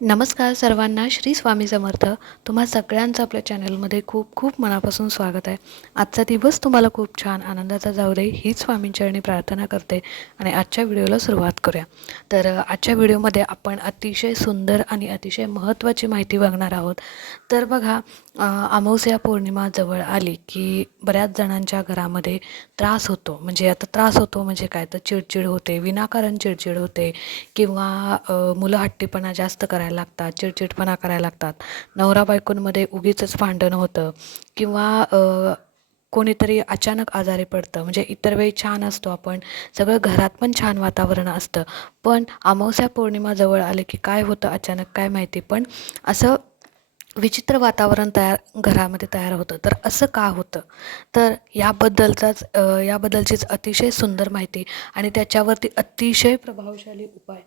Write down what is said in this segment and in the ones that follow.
नमस्कार सर्वांना श्री स्वामी समर्थ. तुम्हा सगळ्यांचं आपल्या चॅनलमध्ये खूप खूप मनापासून स्वागत आहे. आजचा दिवस तुम्हाला खूप छान आनंदाचा जाऊ दे हीच स्वामींचरणी प्रार्थना करते आणि आजच्या व्हिडिओला सुरुवात करूया. तर आजच्या व्हिडिओमध्ये आपण अतिशय सुंदर आणि अतिशय महत्त्वाची माहिती बघणार आहोत. तर बघा अमावस्या पौर्णिमा जवळ आली की बऱ्याच जणांच्या घरामध्ये त्रास होतो. म्हणजे आता त्रास होतो म्हणजे काय? तर चिडचिड होते विनाकारण चिडचिड होते किंवा मुलं हट्टीपणा जास्त करायला लागतात चिडचिडपणा करायला लागतात. नवरा बायकोंमध्ये उगीचंच भांडण होतं किंवा कोणीतरी अचानक आजारी पडतं. म्हणजे इतर वेळी छान असतो आपण. सगळं घरात पण छान वातावरण असतं. पण अमावस्या पौर्णिमा जवळ आले की काय होतं अचानक काय माहिती. पण असं विचित्र वातावरण तयार घरामध्ये तयार होतं. तर असं का होतं? तर याबद्दलचाच याबद्दलचीच अतिशय सुंदर माहिती आणि त्याच्यावरती अतिशय प्रभावशाली उपाय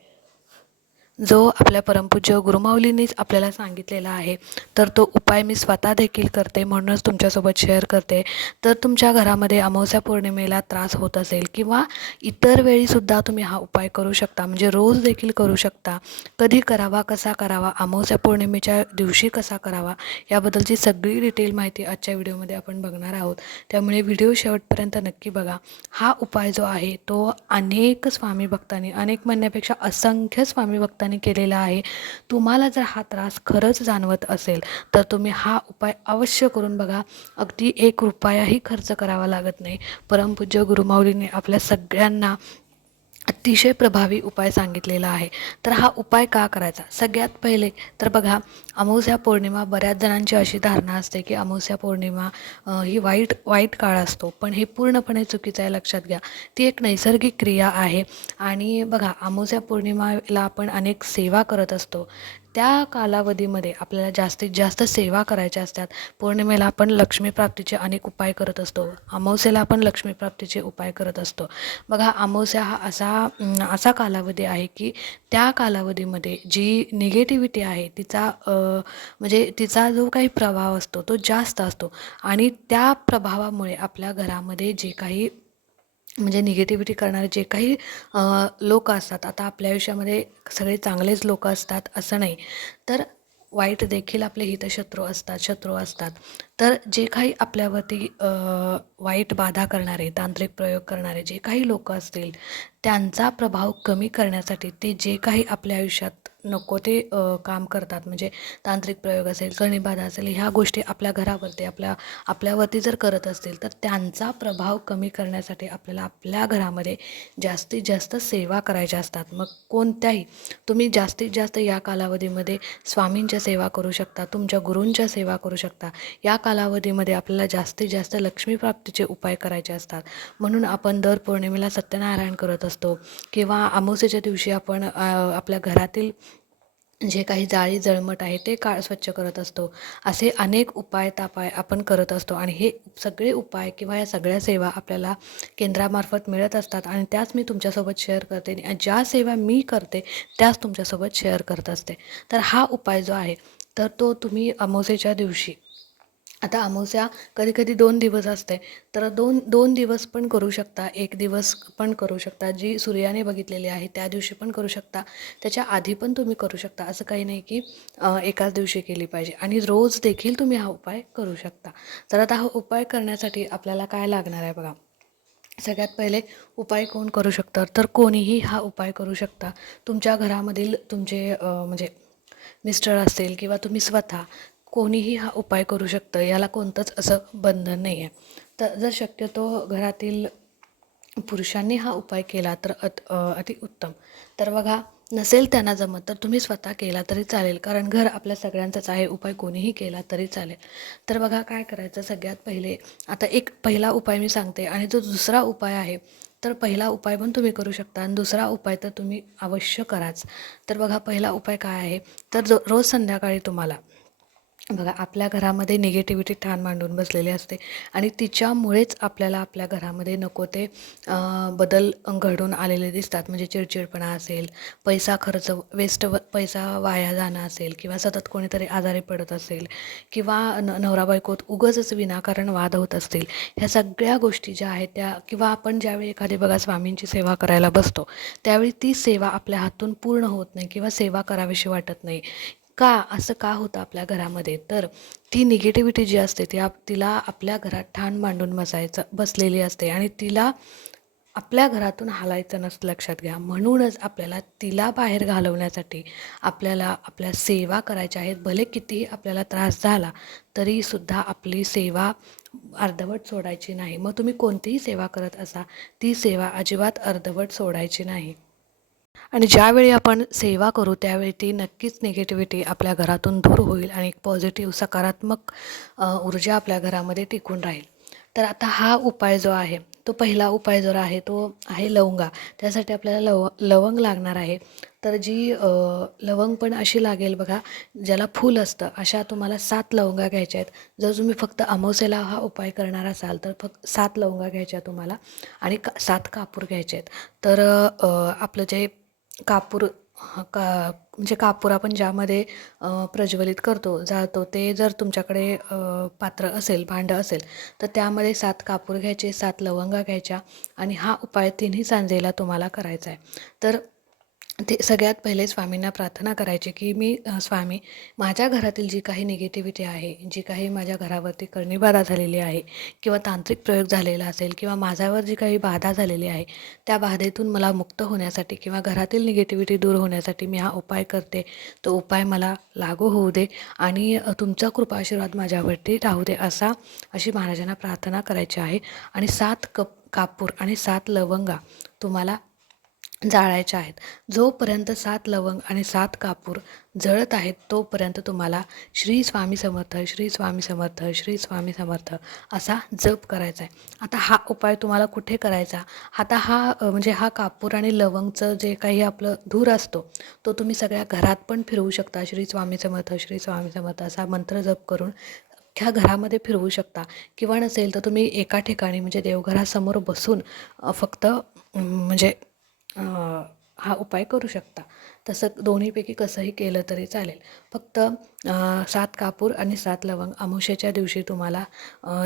जो आपल्या परमपूज्य गुरुमाऊलींनीच आपल्याला सांगितलेला आहे तर तो उपाय मी स्वतः देखील करते म्हणूनच तुमच्यासोबत शेअर करते. तर तुमच्या घरामध्ये अमावस्या पौर्णिमेला त्रास होत असेल किंवा इतर वेळीसुद्धा तुम्ही हा उपाय करू शकता म्हणजे रोज देखील करू शकता. कधी करावा कसा करावा अमावस्या पौर्णिमेच्या दिवशी कसा करावा याबद्दलची सगळी डिटेल माहिती आजच्या व्हिडिओमध्ये आपण बघणार आहोत. त्यामुळे व्हिडिओ शेवटपर्यंत नक्की बघा. हा उपाय जो आहे तो अनेक स्वामी भक्तांनी अनेक म्हणण्यापेक्षा असंख्य स्वामी भक्तांनी केलेला आहे. तुम्हाला जर हा त्रास खरंच जाणवत असेल तर तुम्ही हा उपाय अवश्य करून बघा. अगदी एक रुपयाही खर्च करावा लागत नाही. परमपूज्य गुरुमाऊलीने आपल्या सगळ्यांना अतिशय प्रभावी उपाय सांगितलेला आहे. तर हा उपाय का करायचा? सगळ्यात पहिले तर बघा अमावस्या पौर्णिमा बऱ्याच जणांची अशी धारणा असते की अमावस्या पौर्णिमा ही वाईट वाईट काळ असतो. पण हे पूर्णपणे चुकीचं आहे लक्षात घ्या. ती एक नैसर्गिक क्रिया आहे. आणि बघा अमावस्या पौर्णिमाला आपण अनेक सेवा करत असतो. त्या कालावधीमध्ये आपल्याला जास्तीत जास्त सेवा करायच्या असतात. पौर्णिमेला आपण लक्ष्मीप्राप्तीचे अनेक उपाय करत असतो. अमावस्येला आपण लक्ष्मीप्राप्तीचे उपाय करत असतो. बघा अमावस्या हा असा असा कालावधी आहे की त्या कालावधीमध्ये जी निगेटिव्हिटी आहे तिचा म्हणजे तिचा जो काही प्रभाव असतो तो जास्त असतो. आणि त्या प्रभावामुळे आपल्या घरामध्ये जे काही म्हणजे निगेटिव्हिटी करणारे जे काही लोक असतात आता आपल्या आयुष्यामध्ये सगळे चांगलेच लोक असतात असं नाही. तर वाईट देखील आपले हितशत्रू असतात शत्रू असतात. तर जे काही आपल्यावरती वाईट बाधा करणारे तांत्रिक प्रयोग करणारे जे काही लोक असतील त्यांचा प्रभाव कमी करण्यासाठी ते जे काही आपल्या आयुष्यात नको ते काम करतात. म्हणजे तांत्रिक प्रयोग असेल कणीबाधा असेल ह्या गोष्टी आपल्या घरावरती आपल्या आपल्यावरती जर करत असतील तर त्यांचा प्रभाव कमी करण्यासाठी आपल्याला आपल्या घरामध्ये जास्तीत जास्त सेवा करायच्या असतात. मग कोणत्याही तुम्ही जास्तीत जास्त या कालावधीमध्ये स्वामींच्या सेवा करू शकता तुमच्या गुरूंच्या सेवा करू शकता. या कालावधीमध्ये आपल्याला जास्तीत जास्त लक्ष्मीप्राप्तीचे उपाय करायचे असतात. म्हणून आपण दर पौर्णिमेला सत्यनारायण करत असतो. किंवा अमावस्येच्या दिवशी आपण आपल्या घरातील जे काही जाळी जळमट आहे ते काळ स्वच्छ करत असतो. असे अनेक उपाय तापाय आपण करत असतो आणि हे सगळे उपाय किंवा या सगळ्या सेवा आपल्याला केंद्रामार्फत मिळत असतात आणि त्याच मी तुमच्यासोबत शेअर करते आणि ज्या सेवा मी करते त्याच तुमच्यासोबत शेअर करत असते. तर हा उपाय जो आहे तर तो तुम्ही अमावस्येच्या दिवशी आता अमावस्या कधी कधी दोन दिवस असते. तर दोन दोन दिवस पण करू शकता. एक दिवस पण करू शकता. जी सूर्याने बघितलेली आहे त्या दिवशी पण करू शकता. त्याच्या आधी पण तुम्ही करू शकता. असं काही नाही की एकाच दिवशी केली पाहिजे. आणि रोज देखील तुम्ही हा उपाय करू शकता. तर आता हा उपाय करण्यासाठी आपल्याला काय लागणार आहे बघा. सगळ्यात पहिले उपाय कोण करू शकतं? तर कोणीही हा उपाय करू शकता. तुमच्या घरामधील तुमचे म्हणजे मिस्टर असेल किंवा तुम्ही स्वतः कोणीही हा उपाय करू शकतं. याला कोणतंच असं बंधन नाही आहे तर जर शक्यतो घरातील पुरुषांनी हा उपाय केला तर अत अति उत्तम. तर बघा नसेल त्यांना जमत तर तुम्ही स्वतः केला तरी चालेल. कारण घर आपल्या सगळ्यांचाच आहे. उपाय कोणीही केला तरी चालेल. तर बघा काय करायचं सगळ्यात पहिले? आता एक पहिला उपाय मी सांगते आणि जो दुसरा उपाय आहे तर पहिला उपाय पण तुम्ही करू शकता आणि दुसरा उपाय तर तुम्ही अवश्य कराच. तर बघा पहिला उपाय काय आहे? तर जो रोज संध्याकाळी तुम्हाला बघा आपल्या घरामध्ये निगेटिव्हिटी ठाण मांडून बसलेली असते आणि तिच्यामुळेच आपल्याला आपल्या घरामध्ये नको ते बदल घडून आलेले दिसतात. म्हणजे चिडचिडपणा असेल पैसा खर्च वेस्ट व पैसा वाया जाणं असेल किंवा सतत कोणीतरी आजारी पडत असेल किंवा न नवरा बायकोत उगंच विनाकारण वाद होत असतील ह्या सगळ्या गोष्टी ज्या आहेत त्या किंवा आपण ज्यावेळी एखादी बघा स्वामींची सेवा करायला बसतो त्यावेळी ती सेवा आपल्या हातून पूर्ण होत नाही किंवा सेवा करावीशी वाटत नाही. का असं का होतं आपल्या घरामध्ये? तर ती निगेटिव्हिटी जी असते ती आप तिला आपल्या घरात ठाण मांडून बसायचं बसलेली असते आणि तिला आपल्या घरातून हालायचं नसतं लक्षात घ्या. म्हणूनच आपल्याला तिला बाहेर घालवण्यासाठी आपल्याला आपल्या सेवा करायच्या आहेत. भले कितीही आपल्याला त्रास झाला तरीसुद्धा आपली सेवा अर्धवट सोडायची नाही. मग तुम्ही कोणतीही सेवा करत असा ती सेवा अजिबात अर्धवट सोडायची नाही. आणि ज्यावेळी आपण सेवा करू त्यावेळी ती नक्कीच निगेटिव्हिटी आपल्या घरातून दूर होईल आणि एक पॉझिटिव्ह सकारात्मक ऊर्जा आपल्या घरामध्ये टिकून राहील. तर आता हा उपाय जो आहे तो पहिला उपाय जो आहे तो आहे लवंगा. त्यासाठी आपल्याला लव लवंग लागणार आहे. तर जी लवंग पण अशी लागेल बघा ज्याला फूल असतं अशा तुम्हाला सात लवंगा घ्यायच्या आहेत. जर तुम्ही फक्त अमावस्येला हा उपाय करणार असाल तर फक्त सात लवंगा घ्यायच्या तुम्हाला आणि का सात कापूर घ्यायचे आहेत. तर आपलं जे कापूर का म्हणजे कापूर आपण ज्यामध्ये प्रज्वलित करतो जाळतो ते जर तुमच्याकडे पात्र असेल भांडं असेल तर त्यामध्ये सात कापूर घ्यायचे सात लवंगा घ्यायच्या आणि हा उपाय तिन्ही सांजेला तुम्हाला करायचा आहे. तर ते सगळ्यात पहिले स्वामींना प्रार्थना करायची की मी स्वामी माझ्या घरातील जी काही निगेटिव्हिटी आहे जी काही माझ्या घरावरती कर्णीबाधा झालेली आहे किंवा तांत्रिक प्रयोग झालेला असेल किंवा माझ्यावर जी काही बाधा झालेली आहे त्या बाधेतून मला मुक्त होण्यासाठी किंवा घरातील निगेटिव्हिटी दूर होण्यासाठी मी हा उपाय करते. तो उपाय मला लागू होऊ दे आणि तुमचा कृपा आशीर्वाद माझ्यावरती राहू दे असा अशी महाराजांना प्रार्थना करायची आहे. आणि सात कप कापूर आणि सात लवंगा तुम्हाला जाळायच्या आहेत. जोपर्यंत सात लवंग आणि सात कापूर जळत आहेत तोपर्यंत तुम्हाला श्री स्वामी समर्थ श्री स्वामी समर्थ श्री स्वामी समर्थ असा जप करायचा आहे. आता हा उपाय तुम्हाला कुठे करायचा? आता हा म्हणजे हा कापूर आणि लवंगचं जे काही आपलं धूर असतो तो तुम्ही सगळ्या घरात पण फिरवू शकता. श्री स्वामी समर्थ श्री स्वामी समर्थ असा मंत्र जप करून अख्ख्या घरामध्ये फिरवू शकता. किंवा नसेल तर तुम्ही एका ठिकाणी म्हणजे देवघरासमोर बसून फक्त म्हणजे हा उपाय करू शकता. तसं दोन्हीपैकी कसंही केलं तरी चालेल. फक्त सात कापूर आणि सात लवंग अमुषेच्या दिवशी तुम्हाला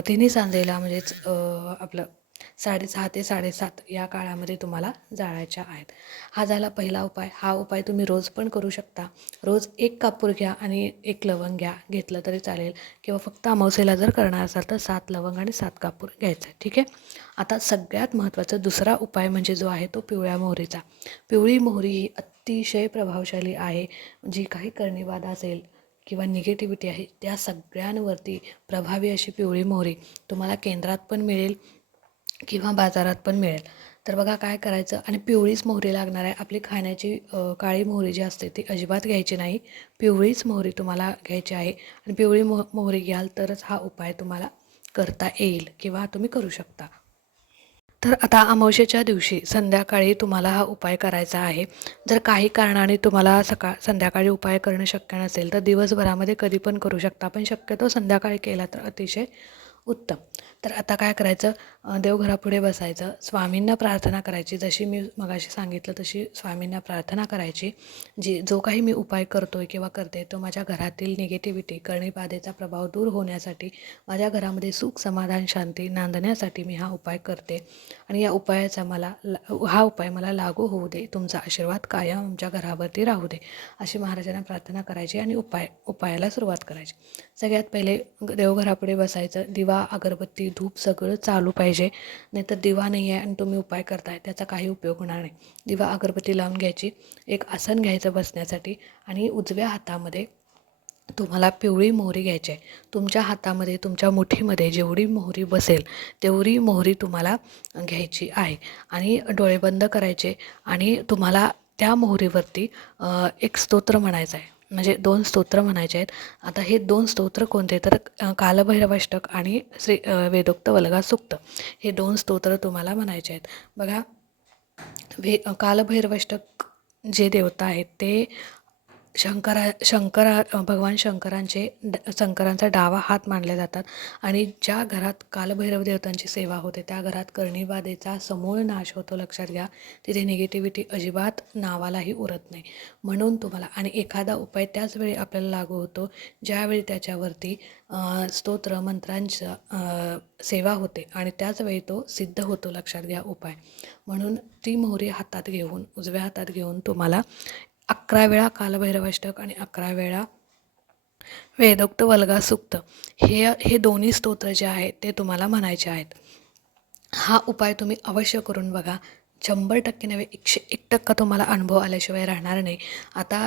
तिन्ही सांजेला म्हणजेच आपलं साडेसहा ते साडेसात या काळामध्ये तुम्हाला जाळायच्या आहेत. हा झाला पहिला उपाय. हा उपाय तुम्ही रोज पण करू शकता. रोज एक कापूर घ्या आणि एक लवंग घ्या. घेतलं तरी चालेल. किंवा फक्त अमावसेला जर करणार असाल तर सात लवंग आणि सात कापूर घ्यायचं. आहे ठीक आहे? आता सगळ्यात महत्त्वाचा दुसरा उपाय म्हणजे जो आहे तो पिवळ्या मोहरीचा. पिवळी मोहरी ही अतिशय प्रभावशाली आहे. जी काही कर्णीवाद असेल किंवा निगेटिव्हिटी आहे त्या सगळ्यांवरती प्रभावी अशी पिवळी मोहरी तुम्हाला केंद्रात पण मिळेल. किंवा बाजारात पण मिळेल. तर बघा काय करायचं? आणि पिवळीच मोहरी लागणार आहे. आपली खाण्याची काळी मोहरी जी असते ती अजिबात घ्यायची नाही. पिवळीच मोहरी तुम्हाला घ्यायची आहे. आणि पिवळी मोह मोहरी घ्याल तरच हा उपाय तुम्हाला करता येईल किंवा तुम्ही करू शकता. तर आता अमावशेच्या दिवशी संध्याकाळी तुम्हाला हा उपाय करायचा आहे. जर काही कारणाने तुम्हाला सकाळ संध्याकाळी उपाय करणं शक्य नसेल तर दिवसभरामध्ये कधी पण करू शकता. पण शक्यतो संध्याकाळी केला तर अतिशय उत्तम. तर आता काय करायचं? देवघरापुढे बसायचं. स्वामींना प्रार्थना करायची. जशी मी मगाशी सांगितलं तशी स्वामींना प्रार्थना करायची. जी जो काही मी उपाय करतो आहे किंवा करते तो माझ्या घरातील निगेटिव्हिटी करणीबाधेचा प्रभाव दूर होण्यासाठी माझ्या घरामध्ये सुख समाधान शांती नांदण्यासाठी मी हा उपाय करते. आणि या उपायाचा मला ला- हा उपाय मला लागू होऊ दे. तुमचा आशीर्वाद कायम आमच्या घरावरती राहू दे अशी महाराजांना प्रार्थना करायची आणि उपाय उपायाला सुरुवात करायची. सगळ्यात पहिले देवघरापुढे बसायचं. दिवा अगरबत्ती धूप सगळं चालू पाहिजे. पाहिजे. नाहीतर दिवा नाही आहे आणि तुम्ही उपाय करताय त्याचा काही उपयोग होणार नाही. दिवा अगरबत्ती लावून घ्यायची एक आसन घ्यायचं बसण्यासाठी आणि उजव्या हातामध्ये तुम्हाला पिवळी मोहरी घ्यायची आहे. तुमच्या हातामध्ये तुमच्या मुठीमध्ये जेवढी मोहरी बसेल तेवढी मोहरी तुम्हाला घ्यायची आहे. आणि डोळे बंद करायचे आणि तुम्हाला त्या मोहरीवरती एक स्तोत्र म्हणायचं आहे म्हणजे दोन स्तोत्र म्हणायचे आहेत. आता हे दोन स्तोत्र कोणते? तर कालभैरवाष्टक आणि श्री वेदोक्त वल्गा सुक्त हे दोन स्तोत्र तुम्हाला म्हणायचे आहेत. बघा वे कालभैरवाष्टक जे देवता आहेत ते शंकरा शंकरा भगवान शंकरांचे ड शंकरांचा डावा हात मानले जातात. आणि ज्या घरात कालभैरव देवतांची सेवा होते त्या घरात कर्णीबाधेचा समूळ नाश होतो लक्षात घ्या. तिथे निगेटिव्हिटी अजिबात नावालाही उरत नाही. म्हणून तुम्हाला आणि एखादा उपाय त्याच वेळी आपल्याला लागू होतो ज्यावेळी त्याच्यावरती स्तोत्र मंत्रांचं सेवा होते आणि त्याच वेळी तो सिद्ध होतो लक्षात घ्या उपाय. म्हणून ती मोहरी हातात घेऊन उजव्या हातात घेऊन तुम्हाला अकरा वेळा कालभैरवाष्टक आणि अकरा वेळा वेदोक्त वल्गासुक्त. हे हे दोन्ही स्तोत्र जे आहेत ते तुम्हाला म्हणायचे आहेत. हा उपाय तुम्ही अवश्य करून बघा. शंभर टक्के नव्हे एकशे एक टक्का तुम्हाला अनुभव आल्याशिवाय राहणार नाही. आता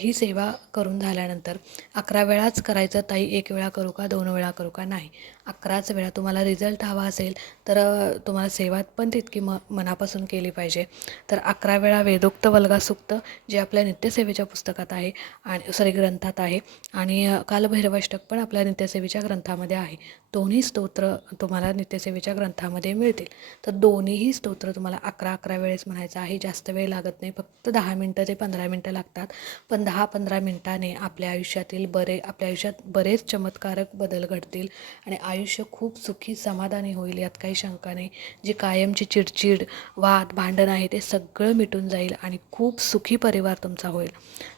ही सेवा करून झाल्यानंतर अकरा वेळाच करायचं ताई एक वेळा करू का दोन वेळा करू का नाही. अकराच वेळा तुम्हाला रिझल्ट हवा असेल तर तुम्हाला सेवा पण तितकी म मनापासून केली पाहिजे. तर अकरा वेळा वेदोक्त वल्गासुक्त जे आपल्या नित्यसेवेच्या पुस्तकात आहे आणि सॉरी ग्रंथात आहे आणि कालभैरवाष्टक पण आपल्या नित्यसेवेच्या ग्रंथामध्ये आहे. दोन्ही स्तोत्र तुम्हाला नित्यसेवेच्या ग्रंथामध्ये मिळतील. तर दोन्हीही स्तोत्र तुम्हाला अकरा अकरा वेळेस म्हणायचं आहे. जास्त वेळ लागत नाही. फक्त दहा मिनटं ते पंधरा मिनटं लागतात. पण दहा पंधरा मिनटाने आपल्या आयुष्यातील बरे आपल्या आयुष्यात बरेच चमत्कारक बदल घडतील. आणि आयुष्य खूप सुखी समाधानी होईल यात काही शंका नाही. जी कायमची चिडचिड वाद भांडण आहे ते सगळं मिटून जाईल आणि खूप सुखी परिवार तुमचा होईल.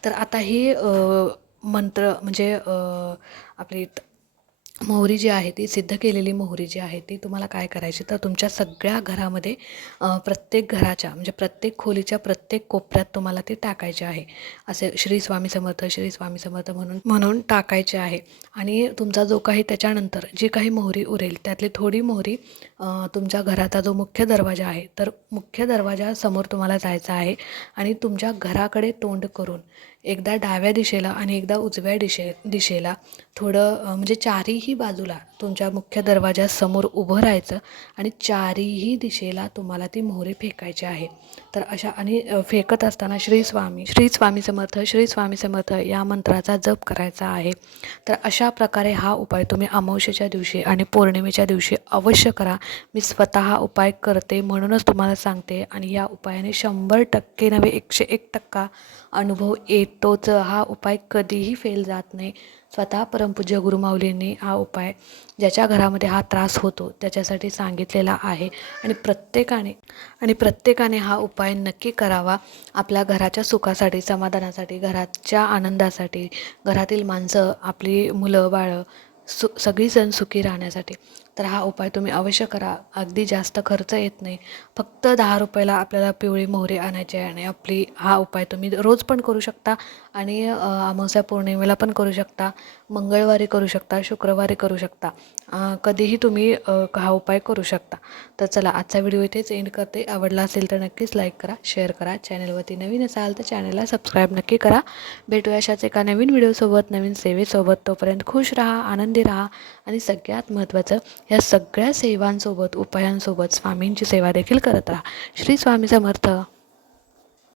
तर आता हे मंत्र म्हणजे आपली मोहरी जी आहे ती सिद्ध केलेली मोहरी जी आहे ती तुम्हाला काय करायची? तर तुमच्या सगळ्या घरामध्ये प्रत्येक घराच्या म्हणजे प्रत्येक खोलीच्या प्रत्येक कोपऱ्यात तुम्हाला ती टाकायची आहे. असे श्री स्वामी समर्थ श्री स्वामी समर्थ म्हणून म्हणून टाकायचे आहे. आणि तुमचा जो काही त्याच्यानंतर जी काही मोहरी उरेल त्यातली थोडी मोहरी तुमच्या घराचा जो मुख्य दरवाजा आहे तर मुख्य दरवाजासमोर तुम्हाला जायचं आहे. आणि तुमच्या घराकडे तोंड करून एकदा डाव्या दिशेला आणि एकदा उजव्या दिशे दिशेला थोडं म्हणजे चारीही बाजूला तुमच्या मुख्य दरवाजासमोर उभं राहायचं आणि चारीही दिशेला तुम्हाला ती मोहरी फेकायची आहे. तर अशा आणि फेकत असताना श्री स्वामी श्री स्वामी समर्थ श्री स्वामी समर्थ या मंत्राचा जप करायचा आहे. तर अशा प्रकारे हा उपाय तुम्ही अमावस्येच्या दिवशी आणि पौर्णिमेच्या दिवशी अवश्य करा. मी स्वतः उपाय करते म्हणूनच तुम्हाला सांगते आणि या उपायाने शंभर टक्के नव्हे एकशे एक टक्का अनुभव येतोच. हा उपाय कधीही फेल जात नाही. स्वतः परमपूज्य गुरुमाऊलींनी हा उपाय ज्याच्या घरामध्ये हा त्रास होतो त्याच्यासाठी सांगितलेला आहे. आणि प्रत्येकाने आणि प्रत्येकाने हा उपाय नक्की करावा. आपल्या घराच्या सुखासाठी समाधानासाठी घराच्या आनंदासाठी घरातील माणसं आपली मुलं बाळं सु सगळी जण सुखी राहण्यासाठी. तर हा उपाय तुम्ही अवश्य करा. अगदी जास्त खर्च येत नाही. फक्त दहा रुपयाला आपल्याला पिवळी मोहरी आणायची आहे आणि आपली हा उपाय तुम्ही रोज पण करू शकता आणि अमावस्या पौर्णिमेला पण करू शकता मंगळवारी करू शकता शुक्रवारी करू शकता कधीही तुम्ही हा उपाय करू शकता. तर चला आजचा व्हिडिओ इथेच एंड करते. आवडला असेल तर नक्कीच लाईक करा शेअर करा. चॅनलवरती नवीन असाल तर चॅनलला सबस्क्राईब नक्की करा. भेटूया अशाच एका नवीन व्हिडिओसोबत नवीन सेवेसोबत. तोपर्यंत खुश राहा आनंदी राहा आणि सगळ्यात महत्त्वाचं या सगळ्या सेवांसोबत उपायांसोबत स्वामींची सेवा देखील करत राहा. श्री स्वामी समर्थ.